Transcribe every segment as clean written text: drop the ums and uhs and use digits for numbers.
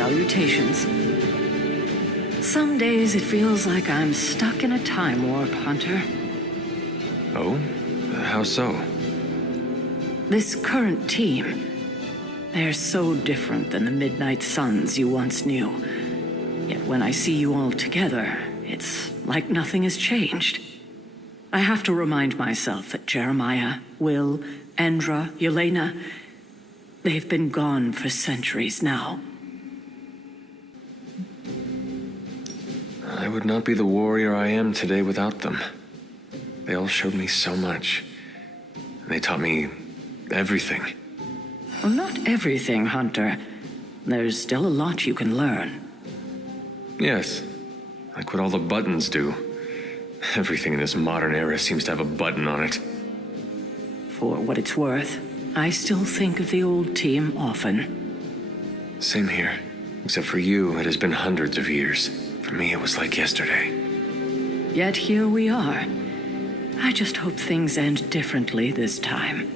Salutations. Some days it feels like I'm stuck in a time warp, Hunter. Oh? How so? This current team, they're so different than the Midnight Suns you once knew. Yet when I see you all together, it's like nothing has changed. I have to remind myself that Jeremiah, Will, Andra, Yelena, they've been gone for centuries now. I would not be the warrior I am today without them. They all showed me so much. They taught me everything. Well, not everything, Hunter. There's still a lot you can learn. Yes, like what all the buttons do. Everything in this modern era seems to have a button on it. For what it's worth, I still think of the old team often. Same here. Except for you, it has been hundreds of years. For me, it was like yesterday. Yet here we are. I just hope things end differently this time.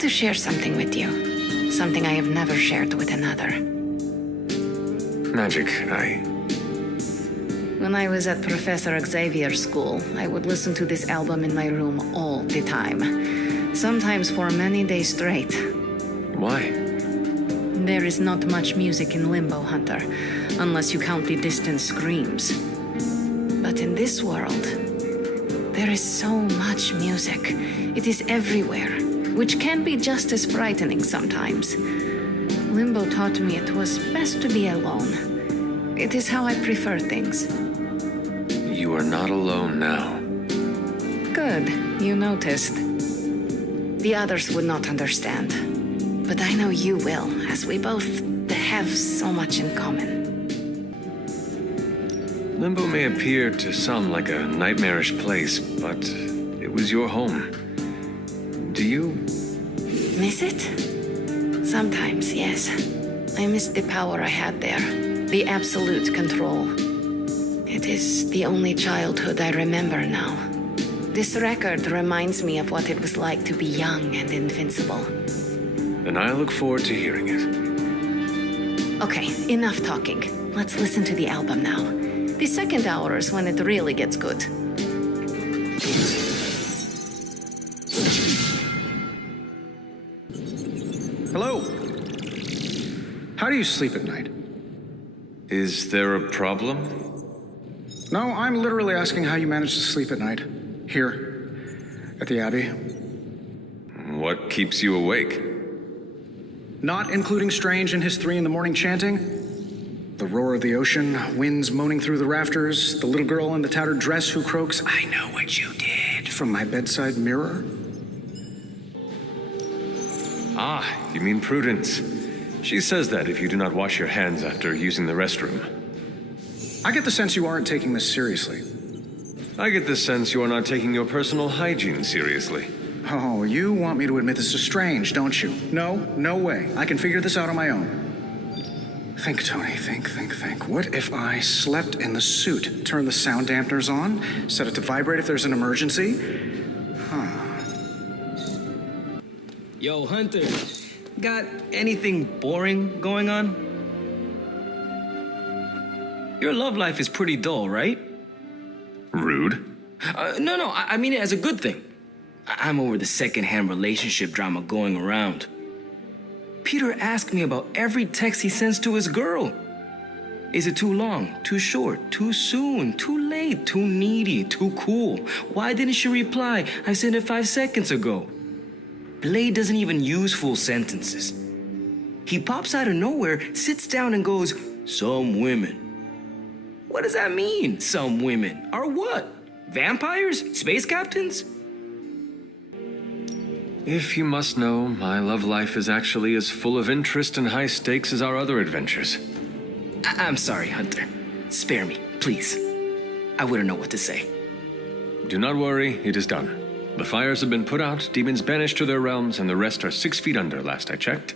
To share something with you. Something I have never shared with another. Magic, When I was at Professor Xavier's school, I would listen to this album in my room all the time. Sometimes for many days straight. Why? There is not much music in Limbo, Hunter, unless you count the distant screams. But in this world, there is so much music. It is everywhere. Which can be just as frightening sometimes. Limbo taught me it was best to be alone. It is how I prefer things. You are not alone now. Good, you noticed. The others would not understand. But I know you will, as we both have so much in common. Limbo may appear to some like a nightmarish place, but it was your home. Do you miss it? Sometimes, yes. I miss the power I had there. The absolute control. It is the only childhood I remember now. This record reminds me of what it was like to be young and invincible. And I look forward to hearing it. Okay, enough talking. Let's listen to the album now. The second hour is when it really gets good. Hello. How do you sleep at night? Is there a problem? No, I'm literally asking how you manage to sleep at night. Here, at the Abbey. What keeps you awake? Not including Strange and his 3 a.m. chanting. The roar of the ocean, winds moaning through the rafters, the little girl in the tattered dress who croaks, "I know what you did," from my bedside mirror. Ah, you mean Prudence. She says that if you do not wash your hands after using the restroom. I get the sense you aren't taking this seriously. I get the sense you are not taking your personal hygiene seriously. Oh, you want me to admit this is strange, don't you? No, no way. I can figure this out on my own. Think, Tony, think. What if I slept in the suit? Turn the sound dampeners on, set it to vibrate if there's an emergency? Yo, Hunter, got anything boring going on? Your love life is pretty dull, right? Rude. No, I mean it as a good thing. I'm over the secondhand relationship drama going around. Peter asked me about every text he sends to his girl. Is it too long, too short, too soon, too late, too needy, too cool? Why didn't she reply? I sent it 5 seconds ago. Blade doesn't even use full sentences. He pops out of nowhere, sits down and goes, "Some women." What does that mean, some women? Are what? Vampires? Space captains? If you must know, my love life is actually as full of interest and high stakes as our other adventures. I'm sorry, Hunter. Spare me, please. I wouldn't know what to say. Do not worry, it is done. The fires have been put out, demons banished to their realms, and the rest are 6 feet under, last I checked.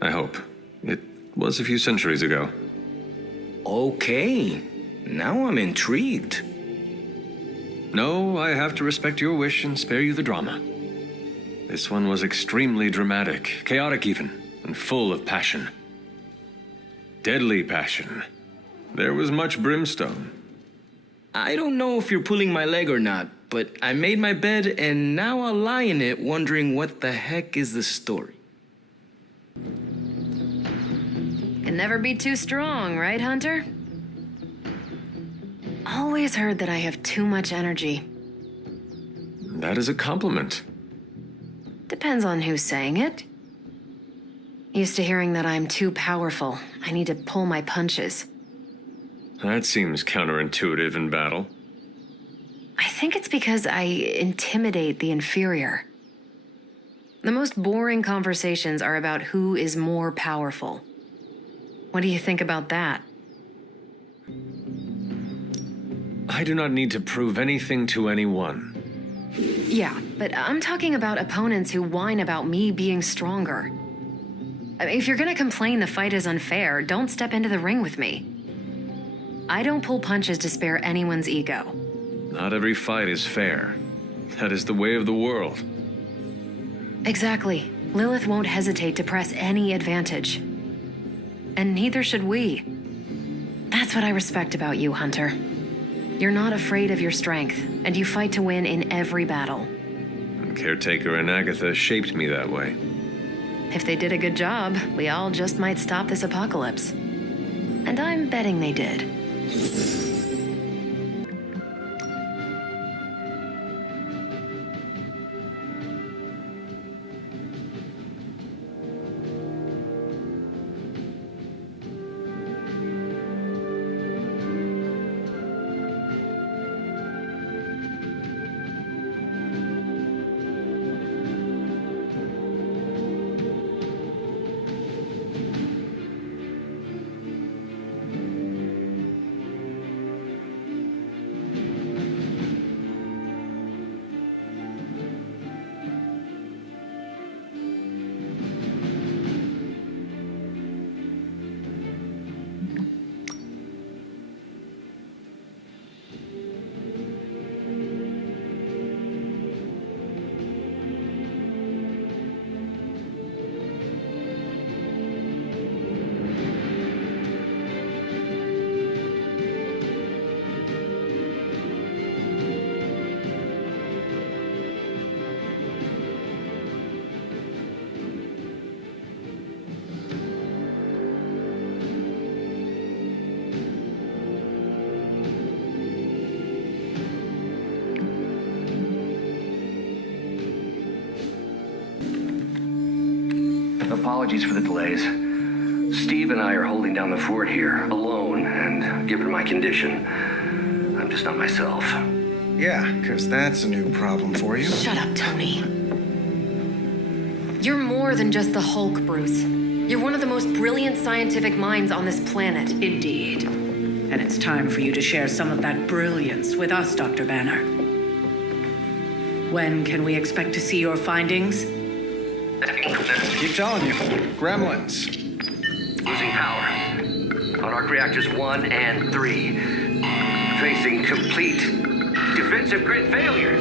I hope. It was a few centuries ago. Okay, now I'm intrigued. No, I have to respect your wish and spare you the drama. This one was extremely dramatic, chaotic even, and full of passion. Deadly passion. There was much brimstone. I don't know if you're pulling my leg or not, but I made my bed and now I'll lie in it wondering what the heck is the story. Can never be too strong, right, Hunter? Always heard that I have too much energy. That is a compliment. Depends on who's saying it. Used to hearing that I'm too powerful. I need to pull my punches. That seems counterintuitive in battle. I think it's because I intimidate the inferior. The most boring conversations are about who is more powerful. What do you think about that? I do not need to prove anything to anyone. Yeah, but I'm talking about opponents who whine about me being stronger. I mean, if you're gonna complain the fight is unfair, don't step into the ring with me. I don't pull punches to spare anyone's ego. Not every fight is fair. That is the way of the world. Exactly. Lilith won't hesitate to press any advantage. And neither should we. That's what I respect about you, Hunter. You're not afraid of your strength, and you fight to win in every battle. Caretaker and Agatha shaped me that way. If they did a good job, we all just might stop this apocalypse. And I'm betting they did. Apologies for the delays. Steve and I are holding down the fort here, alone, and given my condition, I'm just not myself. Yeah, because that's a new problem for you. Shut up, Tony. You're more than just the Hulk, Bruce. You're one of the most brilliant scientific minds on this planet. Indeed. And it's time for you to share some of that brilliance with us, Dr. Banner. When can we expect to see your findings? Keep telling you. Gremlins. Losing power. On arc reactors 1 and 3. Facing complete defensive grid failure.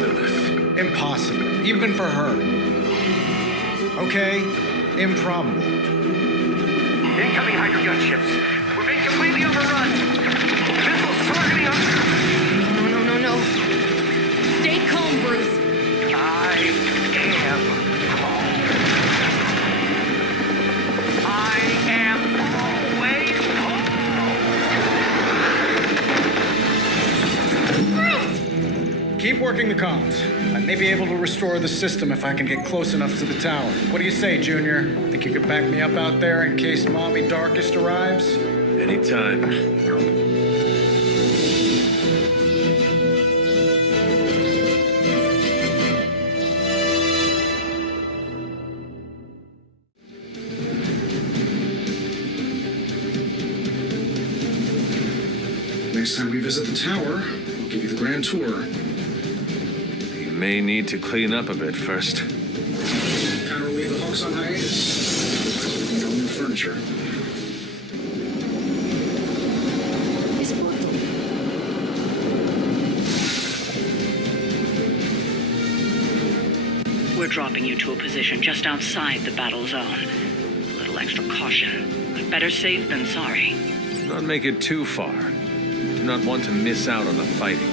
Lilith. Impossible. Even for her. Okay? Improbable. Incoming Hydra gunships. We're being completely overrun. Missiles targeting us. No. Stay calm, Bruce. I am calm. I am always calm. Keep working the comms. I may be able to restore the system if I can get close enough to the tower. What do you say, Junior? Think you could back me up out there in case Mommy Darkest arrives? Anytime. Next time we visit the tower, I'll give you the grand tour. You may need to clean up a bit first. Kind of leave the hooks on hiatus. No new furniture. We're dropping you to a position just outside the battle zone. A little extra caution, but better safe than sorry. Do not make it too far. Do not want to miss out on the fighting.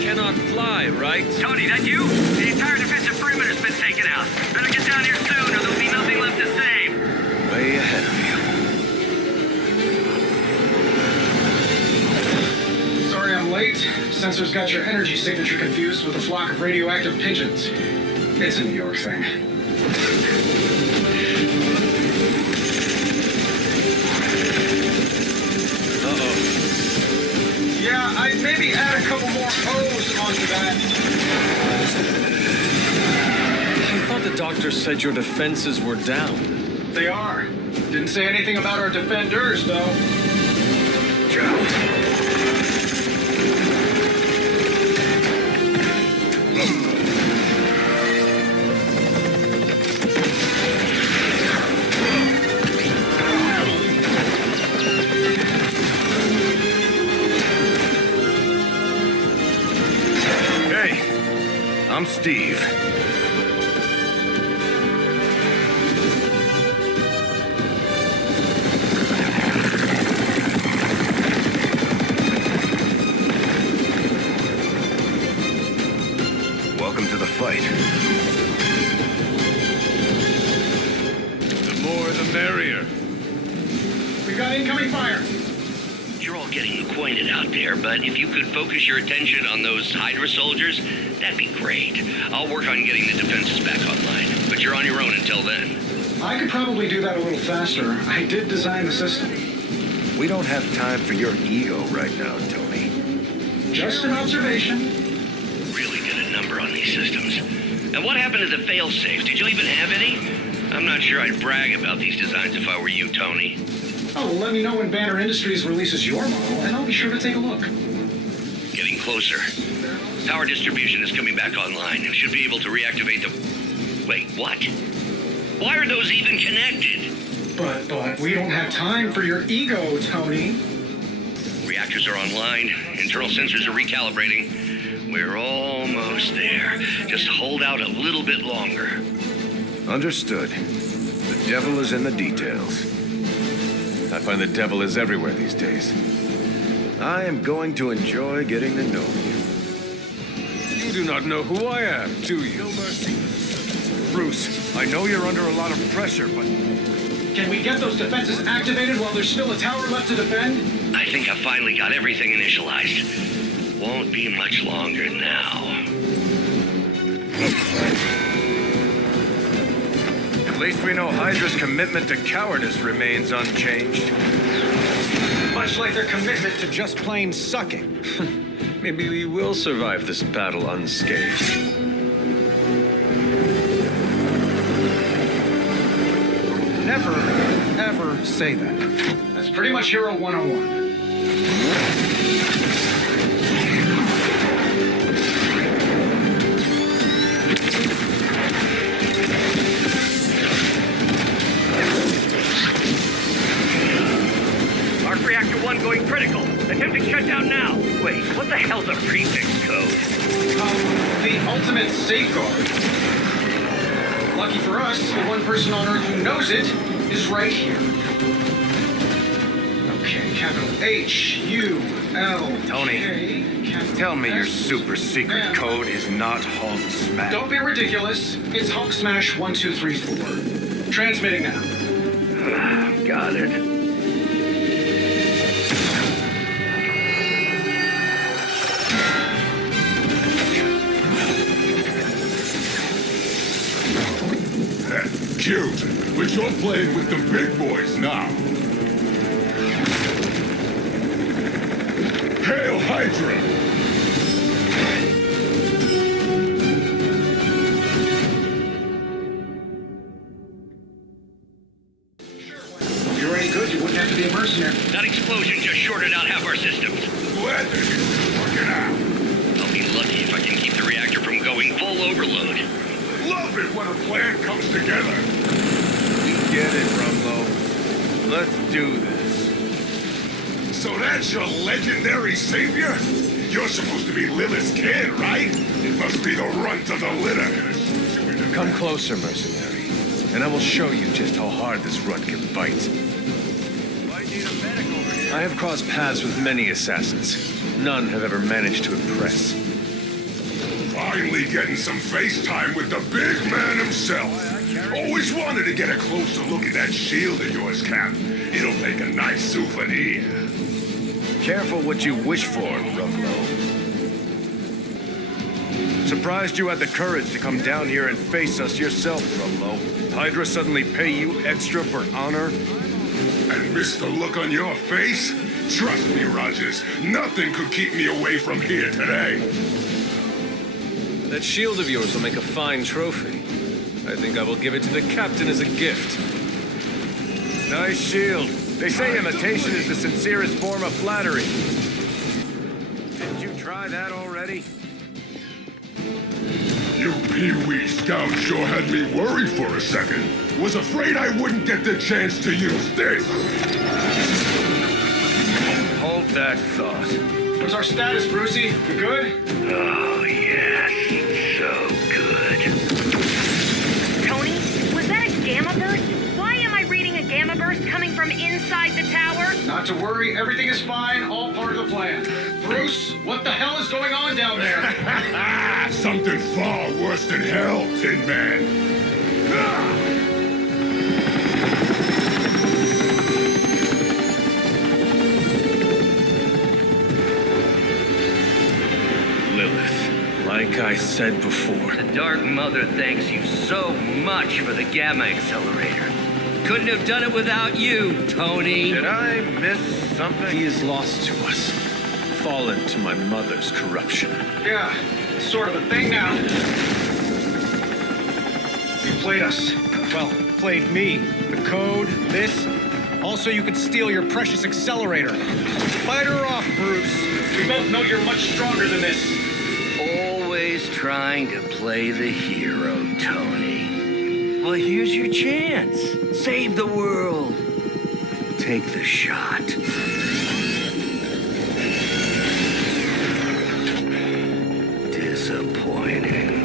Cannot fly, right? Tony, that you? The entire defensive perimeter's been taken out. Better get down here soon or there'll be nothing left to save. Way ahead of you. Sorry I'm late. Sensor's got your energy signature confused with a flock of radioactive pigeons. It's a New York thing. Yeah, I'd maybe add a couple more O's onto that. I thought the doctor said your defenses were down. They are. Didn't say anything about our defenders, though. I'm Steve. Welcome to the fight. The more the merrier. We got incoming fire. You're all getting acquainted out there, but if you could focus your attention on those Hydra soldiers, that'd be great. I'll work on getting the defenses back online, but you're on your own until then. I could probably do that a little faster. I did design the system. We don't have time for your ego right now, Tony. Just an observation. Really get a number on these systems. And what happened to the fail-safes? Did you even have any? I'm not sure I'd brag about these designs if I were you, Tony. Oh, well, let me know when Banner Industries releases your model, and I'll be sure to take a look. Getting closer. Power distribution is coming back online. Should be able to reactivate the... Wait, what? Why are those even connected? But we don't have time for your ego, Tony. Reactors are online. Internal sensors are recalibrating. We're almost there. Just hold out a little bit longer. Understood. The devil is in the details. I find the devil is everywhere these days. I am going to enjoy getting to know you. You do not know who I am, do you? Bruce, I know you're under a lot of pressure, but... Can we get those defenses activated while there's still a tower left to defend? I think I finally got everything initialized. Won't be much longer now. least we know Hydra's commitment to cowardice remains unchanged. Much like their commitment to just plain sucking. Maybe we will survive this battle unscathed. Never, ever say that. That's pretty much Hero 101. Arc Reactor 1 going critical. Attempting shutdown now. Wait, what the hell's a prefix code? The ultimate safeguard. Lucky for us, the one person on Earth who knows it is right here. Okay, capital H-U-L. Tony, tell me your super secret code is not Hulk Smash. Don't be ridiculous. It's Hulk Smash 1234. Transmitting now. Got it. Cute, but you're playing with the big boys now. Hail Hydra! If you were any good, you wouldn't have to be a mercenary. That explosion just shorted out half our systems. Glad that it was working out. I'll be lucky if I can keep the reactor from going full overload. Love it when a plan comes together. We get it, Rumlow. Let's do this. So that's your legendary savior? You're supposed to be Lilith's kid, right? It must be the runt of the litter. Come closer, mercenary, and I will show you just how hard this runt can bite. I have crossed paths with many assassins. None have ever managed to impress. Finally getting some face time with the big man himself. Always wanted to get a closer look at that shield of yours, Cap. It'll make a nice souvenir. Careful what you wish for, Rumlow. Surprised you had the courage to come down here and face us yourself, Rumlow. Hydra suddenly pay you extra for honor? And miss the look on your face? Trust me, Rogers, nothing could keep me away from here today. That shield of yours will make a fine trophy. I think I will give it to the captain as a gift. Nice shield. They say imitation is the sincerest form of flattery. Didn't you try that already? You Pee-wee Scout sure had me worried for a second. Was afraid I wouldn't get the chance to use this. Hold that thought. What's our status, Brucey? You good? Oh, yes. So good. Tony, was that a gamma burst? Why am I reading a gamma burst coming from inside the tower? Not to worry, everything is fine, all part of the plan. Bruce, what the hell is going on down there? Something far worse than hell, Tin Man. Ah! Lilith, like I said before. The Dark Mother thanks you so much for the Gamma Accelerator. Couldn't have done it without you, Tony. Did I miss something? He is lost to us. Fallen to my mother's corruption. Yeah, sort of a thing now. You played us. Well, played me. The code, this. Also, you could steal your precious accelerator. Fight her off, Bruce. We both know you're much stronger than this. Always trying to play the hero, Tony. Well, here's your chance. Save the world. Take the shot. Disappointing.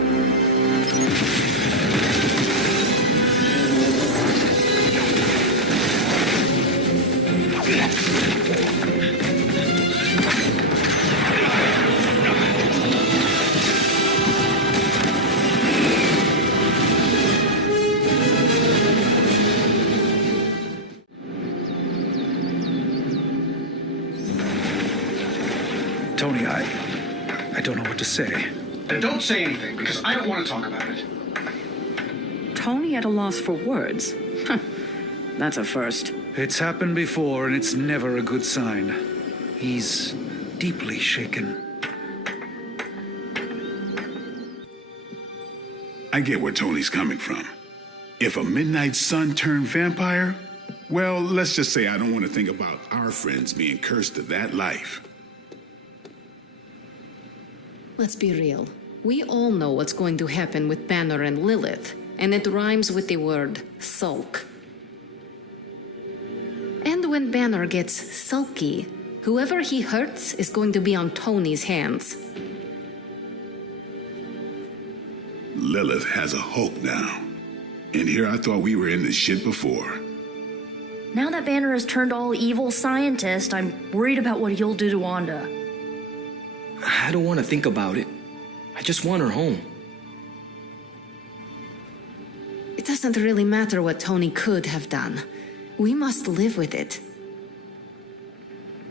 Tony, I don't know what to say. Then don't say anything, because I don't want to talk about it. Tony at a loss for words. That's a first. It's happened before, and it's never a good sign. He's deeply shaken. I get where Tony's coming from. If a midnight sun turned vampire, well, let's just say I don't want to think about our friends being cursed to that life. Let's be real. We all know what's going to happen with Banner and Lilith, and it rhymes with the word sulk. And when Banner gets sulky, whoever he hurts is going to be on Tony's hands. Lilith has a Hulk now. And here I thought we were in this shit before. Now that Banner has turned all evil scientist, I'm worried about what he'll do to Wanda. I don't want to think about it. I just want her home. It doesn't really matter what Tony could have done. We must live with it.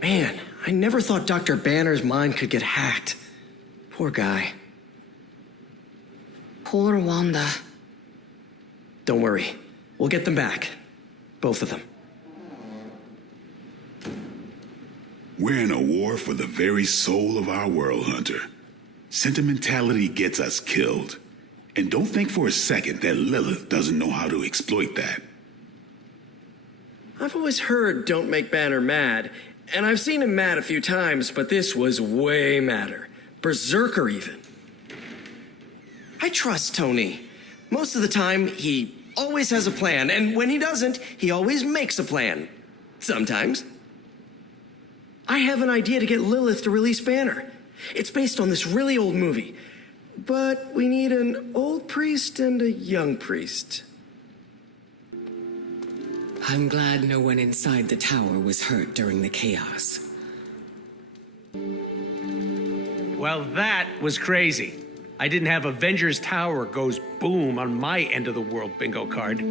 Man, I never thought Dr. Banner's mind could get hacked. Poor guy. Poor Wanda. Don't worry. We'll get them back. Both of them. We're in a war for the very soul of our world, Hunter. Sentimentality gets us killed. And don't think for a second that Lilith doesn't know how to exploit that. I've always heard don't make Banner mad, and I've seen him mad a few times, but this was way madder. Berserker even. I trust Tony. Most of the time, he always has a plan, and when he doesn't, he always makes a plan. Sometimes. I have an idea to get Lilith to release Banner. It's based on this really old movie. But we need an old priest and a young priest. I'm glad no one inside the tower was hurt during the chaos. Well, that was crazy. I didn't have Avengers Tower goes boom on my end of the world bingo card.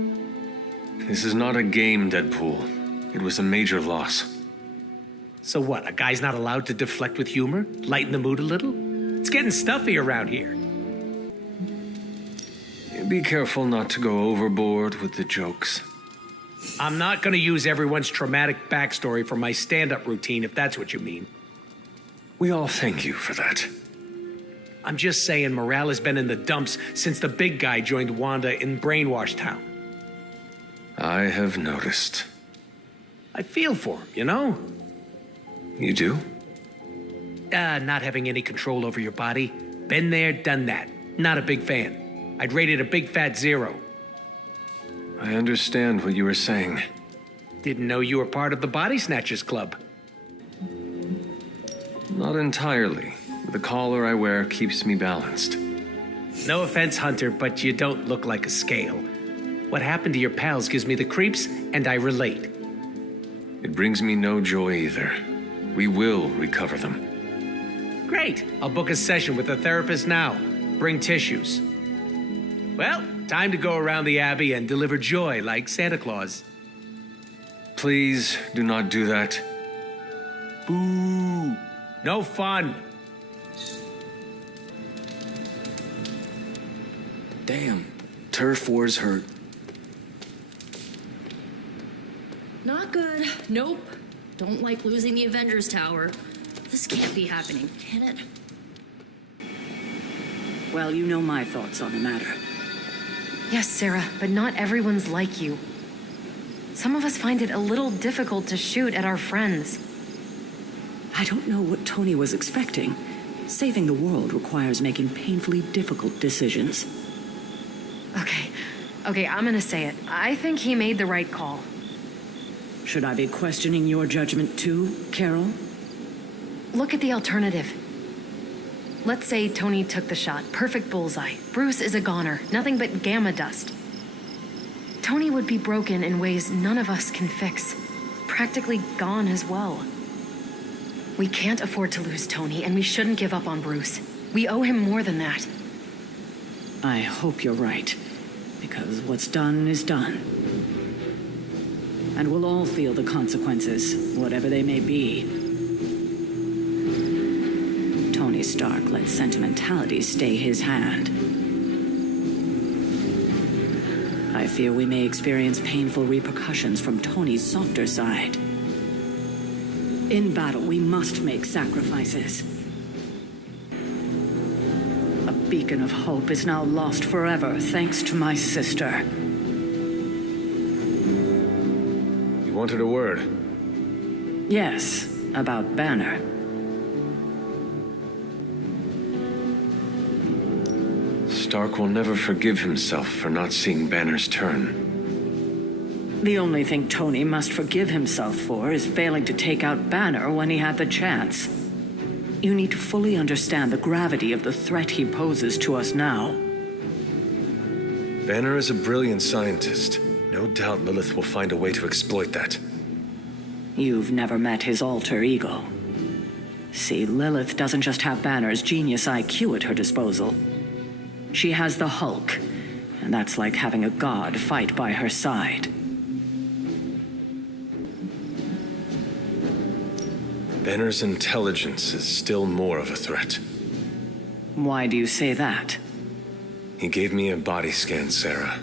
This is not a game, Deadpool. It was a major loss. So what, a guy's not allowed to deflect with humor? Lighten the mood a little? It's getting stuffy around here. Be careful not to go overboard with the jokes. I'm not gonna use everyone's traumatic backstory for my stand-up routine, if that's what you mean. We all thank you for that. I'm just saying morale has been in the dumps since the big guy joined Wanda in Brainwash Town. I have noticed. I feel for him, you know? You do? Not having any control over your body. Been there, done that. Not a big fan. I'd rate it a big fat 0. I understand what you were saying. Didn't know you were part of the Body Snatchers Club. Not entirely. The collar I wear keeps me balanced. No offense, Hunter, but you don't look like a scale. What happened to your pals gives me the creeps, and I relate. It brings me no joy either. We will recover them. Great. I'll book a session with a therapist now. Bring tissues. Well, time to go around the Abbey and deliver joy like Santa Claus. Please do not do that. Boo! No fun. Damn, Turf War's hurt. Not good. Nope. Don't like losing the Avengers Tower. This can't be happening, can it? Well, you know my thoughts on the matter. Yes, Sarah, but not everyone's like you. Some of us find it a little difficult to shoot at our friends. I don't know what Tony was expecting. Saving the world requires making painfully difficult decisions. Okay, I'm gonna say it. I think he made the right call. Should I be questioning your judgment too, Carol? Look at the alternative. Let's say Tony took the shot. Perfect bullseye. Bruce is a goner. Nothing but gamma dust. Tony would be broken in ways none of us can fix. Practically gone as well. We can't afford to lose Tony, and we shouldn't give up on Bruce. We owe him more than that. I hope you're right, because what's done is done. And we'll all feel the consequences, whatever they may be. Tony Stark let sentimentality stay his hand. I fear we may experience painful repercussions from Tony's softer side. In battle, we must make sacrifices. A beacon of hope is now lost forever, thanks to my sister. You wanted a word? Yes, about Banner. Stark will never forgive himself for not seeing Banner's turn. The only thing Tony must forgive himself for is failing to take out Banner when he had the chance. You need to fully understand the gravity of the threat he poses to us now. Banner is a brilliant scientist. No doubt Lilith will find a way to exploit that. You've never met his alter ego. See, Lilith doesn't just have Banner's genius IQ at her disposal. She has the Hulk, and that's like having a god fight by her side. Banner's intelligence is still more of a threat. Why do you say that? He gave me a body scan, Sarah.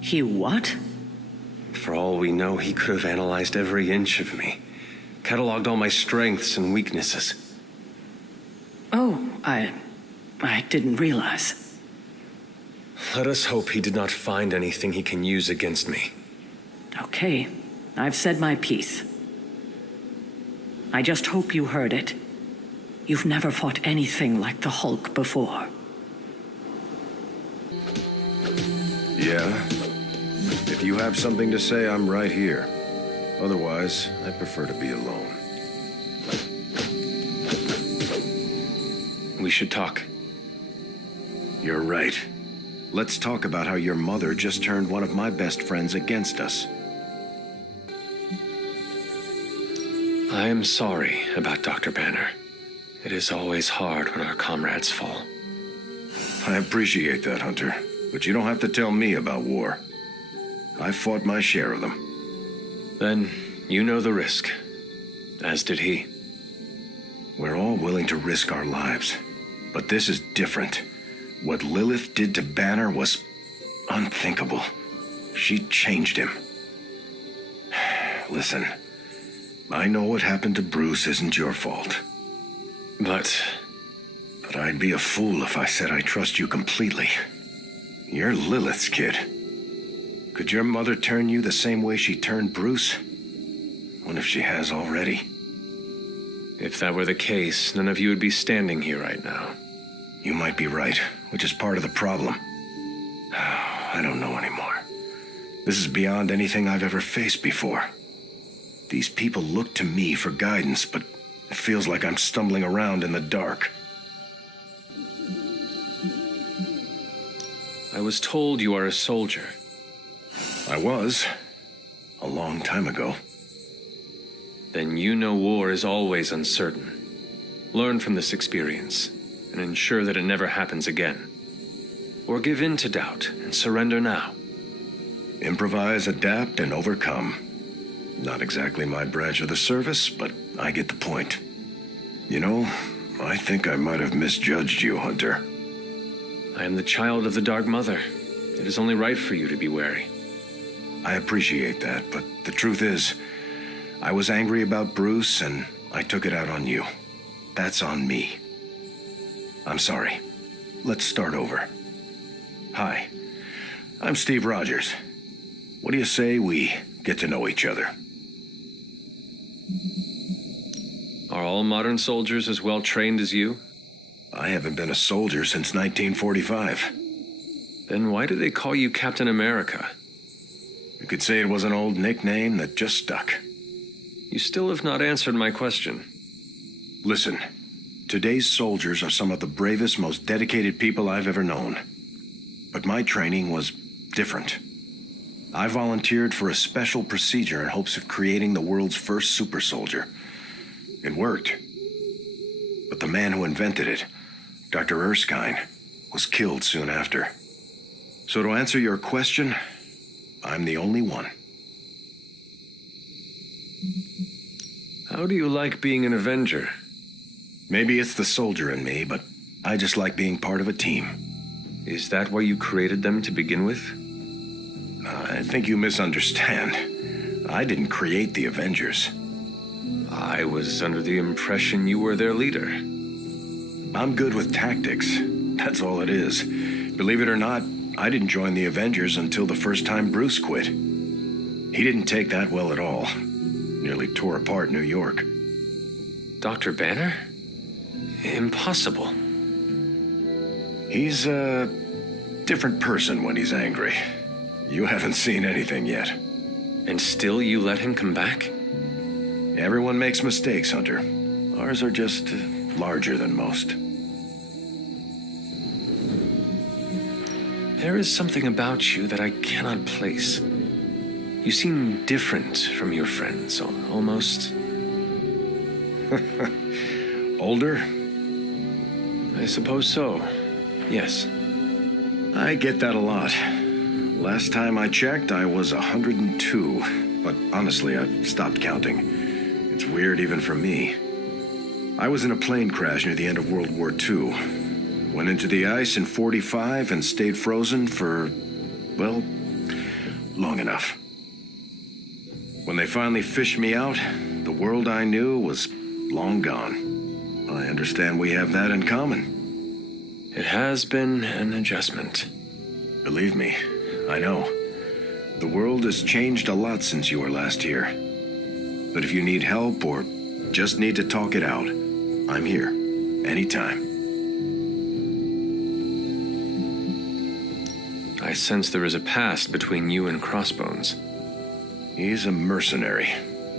He what? For all we know, he could have analyzed every inch of me, cataloged all my strengths and weaknesses. Oh, I didn't realize. Let us hope he did not find anything he can use against me. Okay, I've said my piece. I just hope you heard it. You've never fought anything like the Hulk before. Yeah? If you have something to say, I'm right here. Otherwise, I prefer to be alone. We should talk. You're right. Let's talk about how your mother just turned one of my best friends against us. I am sorry about Dr. Banner. It is always hard when our comrades fall. I appreciate that, Hunter. But you don't have to tell me about war. I fought my share of them. Then you know the risk, as did he. We're all willing to risk our lives, but this is different. What Lilith did to Banner was unthinkable. She changed him. Listen, I know what happened to Bruce isn't your fault. But I'd be a fool if I said I trust you completely. You're Lilith's kid. Could your mother turn you the same way she turned Bruce? What if she has already? If that were the case, none of you would be standing here right now. You might be right, which is part of the problem. I don't know anymore. This is beyond anything I've ever faced before. These people look to me for guidance, but it feels like I'm stumbling around in the dark. I was told you are a soldier. I was. A long time ago. Then you know war is always uncertain. Learn from this experience, and ensure that it never happens again. Or give in to doubt and surrender now. Improvise, adapt, and overcome. Not exactly my branch of the service, but I get the point. You know, I think I might have misjudged you, Hunter. I am the child of the Dark Mother. It is only right for you to be wary. I appreciate that, but the truth is, I was angry about Bruce, and I took it out on you. That's on me. I'm sorry. Let's start over. Hi, I'm Steve Rogers. What do you say we get to know each other? Are all modern soldiers as well trained as you? I haven't been a soldier since 1945. Then why do they call you Captain America? You could say it was an old nickname that just stuck. You still have not answered my question. Listen, today's soldiers are some of the bravest, most dedicated people I've ever known. But my training was different. I volunteered for a special procedure in hopes of creating the world's first super soldier. It worked. But the man who invented it, Dr. Erskine, was killed soon after. So to answer your question, I'm the only one. How do you like being an Avenger? Maybe it's the soldier in me, but I just like being part of a team. Is that why you created them to begin with? I think you misunderstand. I didn't create the Avengers. I was under the impression you were their leader. I'm good with tactics. That's all it is. Believe it or not, I didn't join the Avengers until the first time Bruce quit. He didn't take that well at all. Nearly tore apart New York. Dr. Banner? Impossible. He's a different person when he's angry. You haven't seen anything yet. And still you let him come back? Everyone makes mistakes, Hunter. Ours are just larger than most. There is something about you that I cannot place. You seem different from your friends, almost... Older? I suppose so, yes. I get that a lot. Last time I checked, I was 102. But honestly, I've stopped counting. It's weird even for me. I was in a plane crash near the end of World War II. Went into the ice in '45 and stayed frozen for, well, long enough. When they finally fished me out, the world I knew was long gone. I understand we have that in common. It has been an adjustment. Believe me, I know. The world has changed a lot since you were last here. But if you need help or just need to talk it out, I'm here, anytime. I sense there is a past between you and Crossbones. He's a mercenary.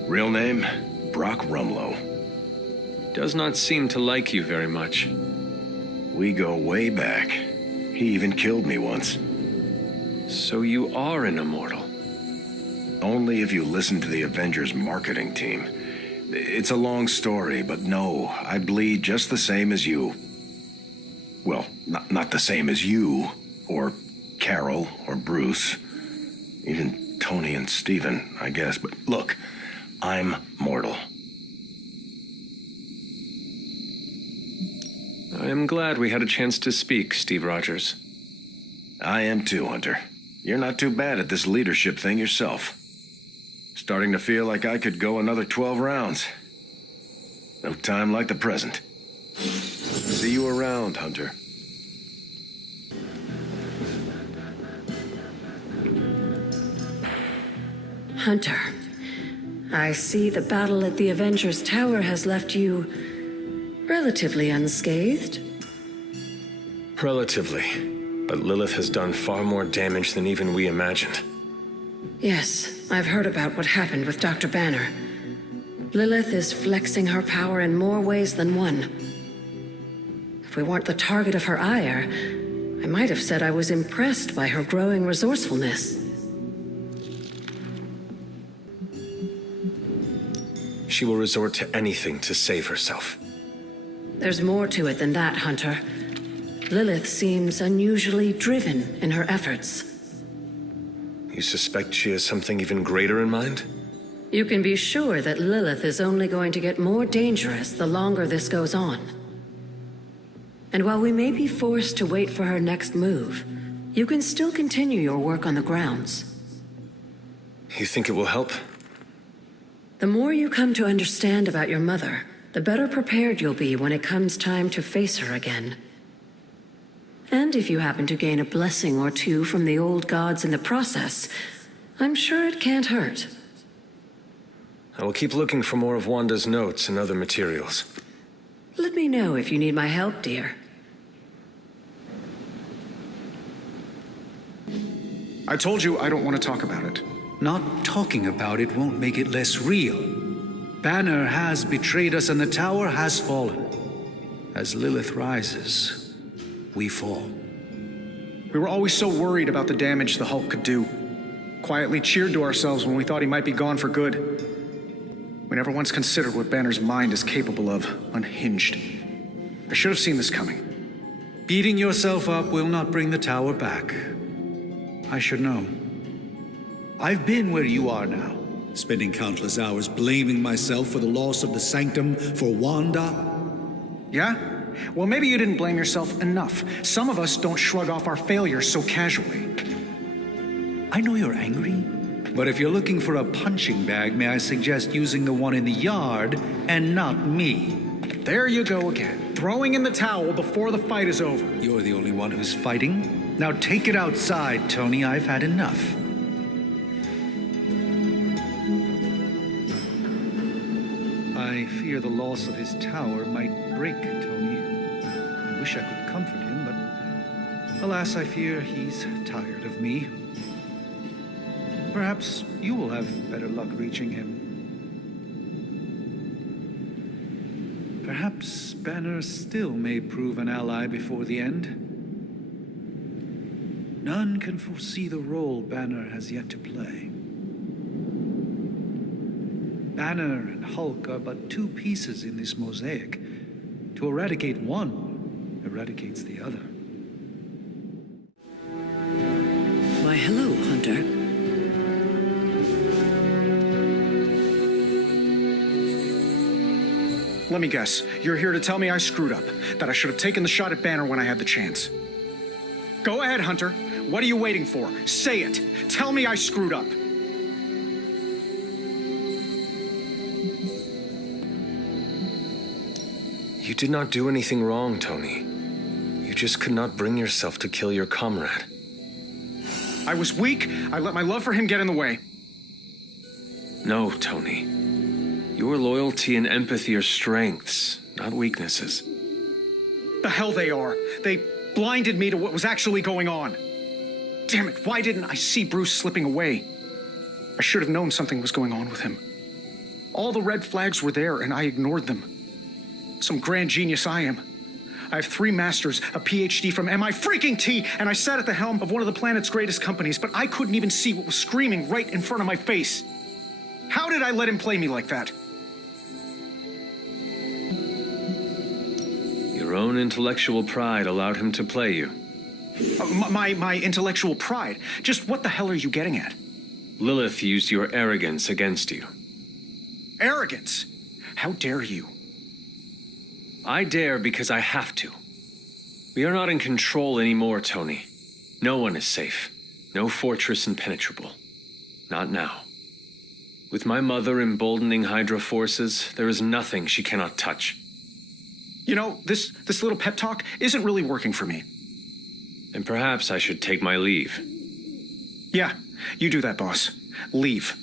Real name, Brock Rumlow. Does not seem to like you very much. We go way back. He even killed me once. So you are an immortal? Only if you listen to the Avengers marketing team. It's a long story, but no, I bleed just the same as you. Well, not the same as you, or Carol, or Bruce. Even Tony and Steven, I guess. But look, I'm mortal. I am glad we had a chance to speak, Steve Rogers. I am too, Hunter. You're not too bad at this leadership thing yourself. Starting to feel like I could go another 12 rounds. No time like the present. See you around, Hunter. Hunter, I see the battle at the Avengers Tower has left you relatively unscathed. Relatively. But Lilith has done far more damage than even we imagined. Yes, I've heard about what happened with Dr. Banner. Lilith is flexing her power in more ways than one. If we weren't the target of her ire, I might have said I was impressed by her growing resourcefulness. She will resort to anything to save herself. There's more to it than that, Hunter. Lilith seems unusually driven in her efforts. You suspect she has something even greater in mind? You can be sure that Lilith is only going to get more dangerous the longer this goes on. And while we may be forced to wait for her next move, you can still continue your work on the grounds. You think it will help? The more you come to understand about your mother, the better prepared you'll be when it comes time to face her again. And if you happen to gain a blessing or two from the old gods in the process, I'm sure it can't hurt. I will keep looking for more of Wanda's notes and other materials. Let me know if you need my help, dear. I told you I don't want to talk about it. Not talking about it won't make it less real. Banner has betrayed us and the tower has fallen. As Lilith rises, we fall. We were always so worried about the damage the Hulk could do. Quietly cheered to ourselves when we thought he might be gone for good. We never once considered what Banner's mind is capable of, unhinged. I should have seen this coming. Beating yourself up will not bring the tower back. I should know. I've been where you are now, spending countless hours blaming myself for the loss of the Sanctum for Wanda. Yeah? Well, maybe you didn't blame yourself enough. Some of us don't shrug off our failures so casually. I know you're angry, but if you're looking for a punching bag, may I suggest using the one in the yard and not me? There you go again, throwing in the towel before the fight is over. You're the only one who's fighting. Now take it outside, Tony. I've had enough. I fear the loss of his tower might break Tony. I wish I could comfort him, but alas, I fear he's tired of me. Perhaps you will have better luck reaching him. Perhaps Banner still may prove an ally before the end. None can foresee the role Banner has yet to play. Banner and Hulk are but two pieces in this mosaic. To eradicate one eradicates the other. Why, hello, Hunter. Let me guess, you're here to tell me I screwed up, that I should have taken the shot at Banner when I had the chance. Go ahead, Hunter. What are you waiting for? Say it. Tell me I screwed up. You did not do anything wrong, Tony. You just could not bring yourself to kill your comrade. I was weak. I let my love for him get in the way. No, Tony. Your loyalty and empathy are strengths, not weaknesses. The hell they are. They blinded me to what was actually going on. Damn it, why didn't I see Bruce slipping away? I should have known something was going on with him. All the red flags were there, and I ignored them. Some grand genius I am. I have 3 masters, a PhD from MI-T, and I sat at the helm of one of the planet's greatest companies, but I couldn't even see what was screaming right in front of my face. How did I let him play me like that? Your own intellectual pride allowed him to play you. My intellectual pride? Just what the hell are you getting at? Lilith used your arrogance against you. Arrogance? How dare you? I dare because I have to. We are not in control anymore, Tony. No one is safe. No fortress impenetrable. Not now. With my mother emboldening Hydra forces, there is nothing she cannot touch. You know, this little pep talk isn't really working for me. And perhaps I should take my leave. Yeah, you do that, boss. Leave.